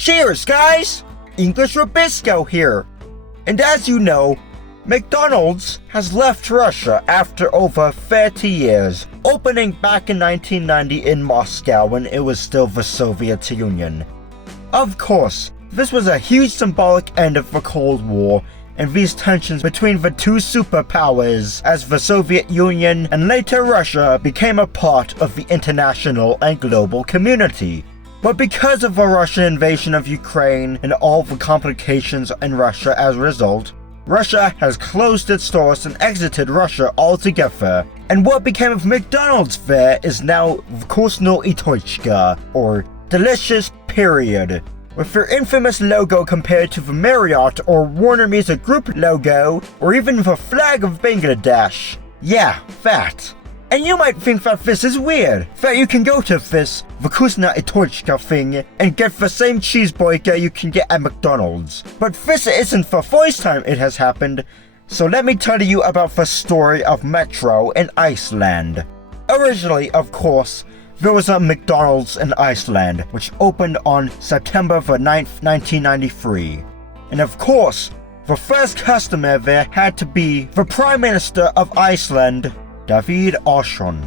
Cheers, guys! English Rabisco here. And as you know, McDonald's has left Russia after over 30 years, opening back in 1990 in Moscow when it was still the Soviet Union. Of course, this was a huge symbolic end of the Cold War and these tensions between the two superpowers as the Soviet Union and later Russia became a part of the international and global community. But because of the Russian invasion of Ukraine and all the complications in Russia as a result, Russia has closed its stores and exited Russia altogether, and what became of McDonald's there is now Vkusno и tochka, or delicious period, with their infamous logo compared to the Marriott or Warner Music Group logo, or even the flag of Bangladesh. Yeah, that. And you might think that this is weird, that you can go to this Vkusno и tochka thing and get the same cheeseburger you can get at McDonald's. But this isn't the first time it has happened, so let me tell you about the story of Metro in Iceland. Originally, of course, there was a McDonald's in Iceland, which opened on September the 9th, 1993. And of course, the first customer there had to be the Prime Minister of Iceland, David Oshon.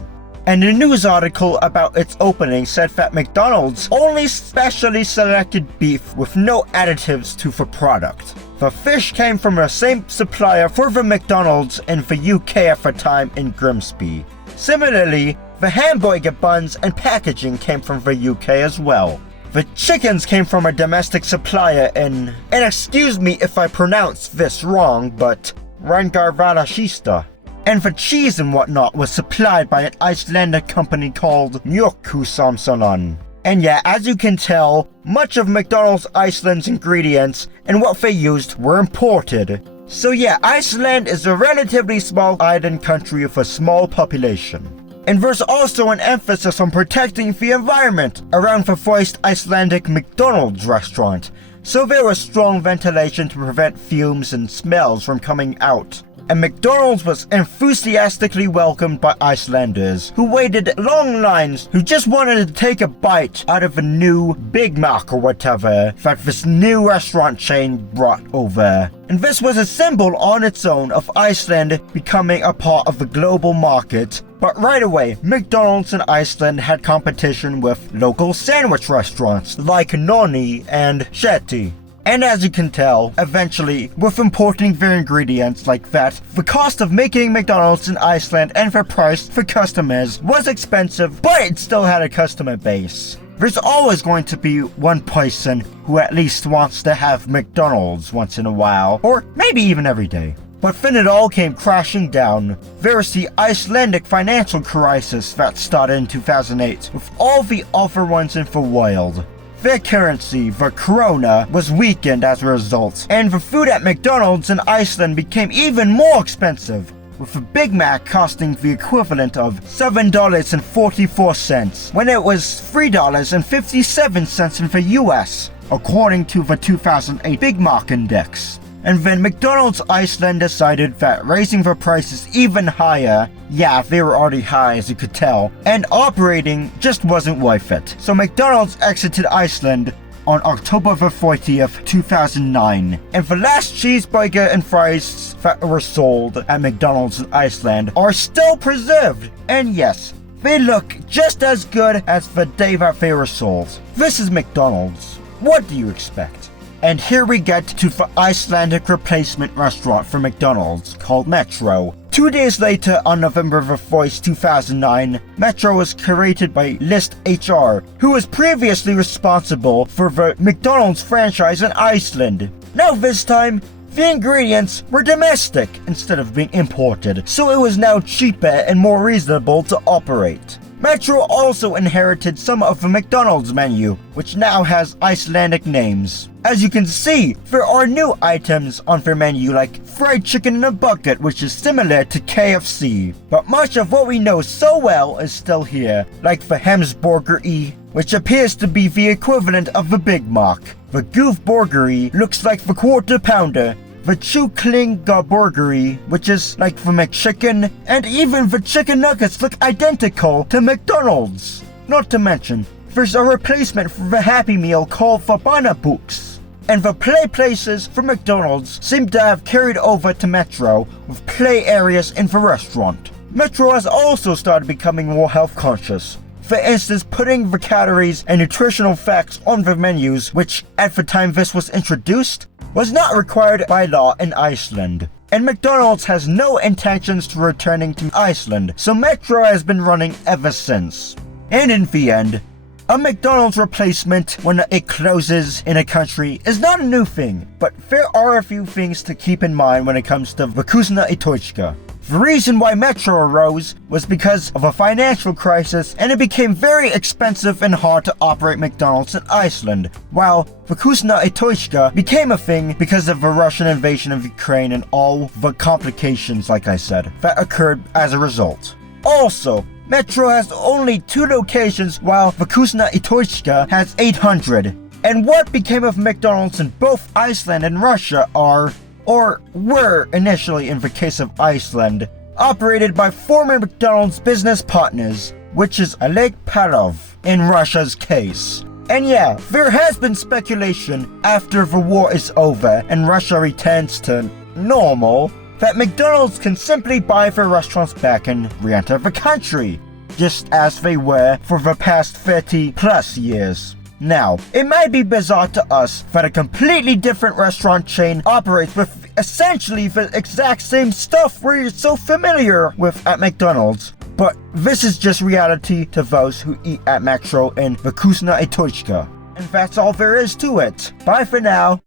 And a news article about its opening said that McDonald's only specially selected beef with no additives to the product. The fish came from the same supplier for the McDonald's in the UK at the time in Grimsby. Similarly, the hamburger buns and packaging came from the UK as well. The chickens came from a domestic supplier in, and excuse me if I pronounce this wrong, but Rangarvalashista. And the cheese and whatnot was supplied by an Icelandic company called Mjólkursamsalan. And yeah, as you can tell, much of McDonald's Iceland's ingredients and what they used were imported. So yeah, Iceland is a relatively small island country with a small population. And there's also an emphasis on protecting the environment around the first Icelandic McDonald's restaurant, so there was strong ventilation to prevent fumes and smells from coming out. And McDonald's was enthusiastically welcomed by Icelanders who waited long lines who just wanted to take a bite out of a new Big Mac or whatever that this new restaurant chain brought over. And this was a symbol on its own of Iceland becoming a part of the global market. But right away, McDonald's in Iceland had competition with local sandwich restaurants like Noni and Shetty. And as you can tell, eventually, with importing their ingredients like that, the cost of making McDonald's in Iceland and the price for customers was expensive, but it still had a customer base. There's always going to be one person who at least wants to have McDonald's once in a while, or maybe even every day. But then it all came crashing down. There was the Icelandic financial crisis that started in 2008, with all the other ones in the world. Their currency, the krona, was weakened as a result, and the food at McDonald's in Iceland became even more expensive, with the Big Mac costing the equivalent of $7.44 when it was $3.57 in the US, according to the 2008 Big Mac Index. And then McDonald's Iceland decided that raising the prices even higher, yeah, they were already high as you could tell, and operating just wasn't worth it. So McDonald's exited Iceland on October the 30th, 2009. And the last cheeseburger and fries that were sold at McDonald's in Iceland are still preserved. And yes, they look just as good as the day that they were sold. This is McDonald's. What do you expect? And here we get to the Icelandic replacement restaurant for McDonald's called Metro. 2 days later, on November the 1st, 2009, Metro was created by List HR, who was previously responsible for the McDonald's franchise in Iceland. Now this time, the ingredients were domestic instead of being imported, so it was now cheaper and more reasonable to operate. Metro also inherited some of the McDonald's menu, which now has Icelandic names. As you can see, there are new items on their menu like fried chicken in a bucket, which is similar to KFC. But much of what we know so well is still here, like the Hemsburger-y, which appears to be the equivalent of the Big Mac. The Goofburger-y looks like the Quarter Pounder, the Kjúklingaburger, which is like the McChicken, and even the chicken nuggets look identical to McDonald's. Not to mention, there's a replacement for the Happy Meal called the Books. And the play places for McDonald's seem to have carried over to Metro with play areas in the restaurant. Metro has also started becoming more health conscious. For instance, putting the calories and nutritional facts on the menus, which at the time this was introduced, was not required by law in Iceland. And McDonald's has no intentions to returning to Iceland, so Metro has been running ever since. And in the end, a McDonald's replacement when it closes in a country is not a new thing, but there are a few things to keep in mind when it comes to Vkusno and tochka. The reason why Metro arose was because of a financial crisis, and it became very expensive and hard to operate McDonald's in Iceland, while Vkusno and tochka became a thing because of the Russian invasion of Ukraine and all the complications, like I said, that occurred as a result. Also, Metro has only 2 locations while Vkusno and tochka has 800. And what became of McDonald's in both Iceland and Russia are, or were initially in the case of Iceland, operated by former McDonald's business partners, which is Oleg Palov in Russia's case. And yeah, there has been speculation after the war is over and Russia returns to normal, that McDonald's can simply buy their restaurants back and re-enter the country, just as they were for the past 30 plus years. Now, it might be bizarre to us that a completely different restaurant chain operates with essentially the exact same stuff we're so familiar with at McDonald's, but this is just reality to those who eat at Metro in Vkusno and tochka. And that's all there is to it. Bye for now.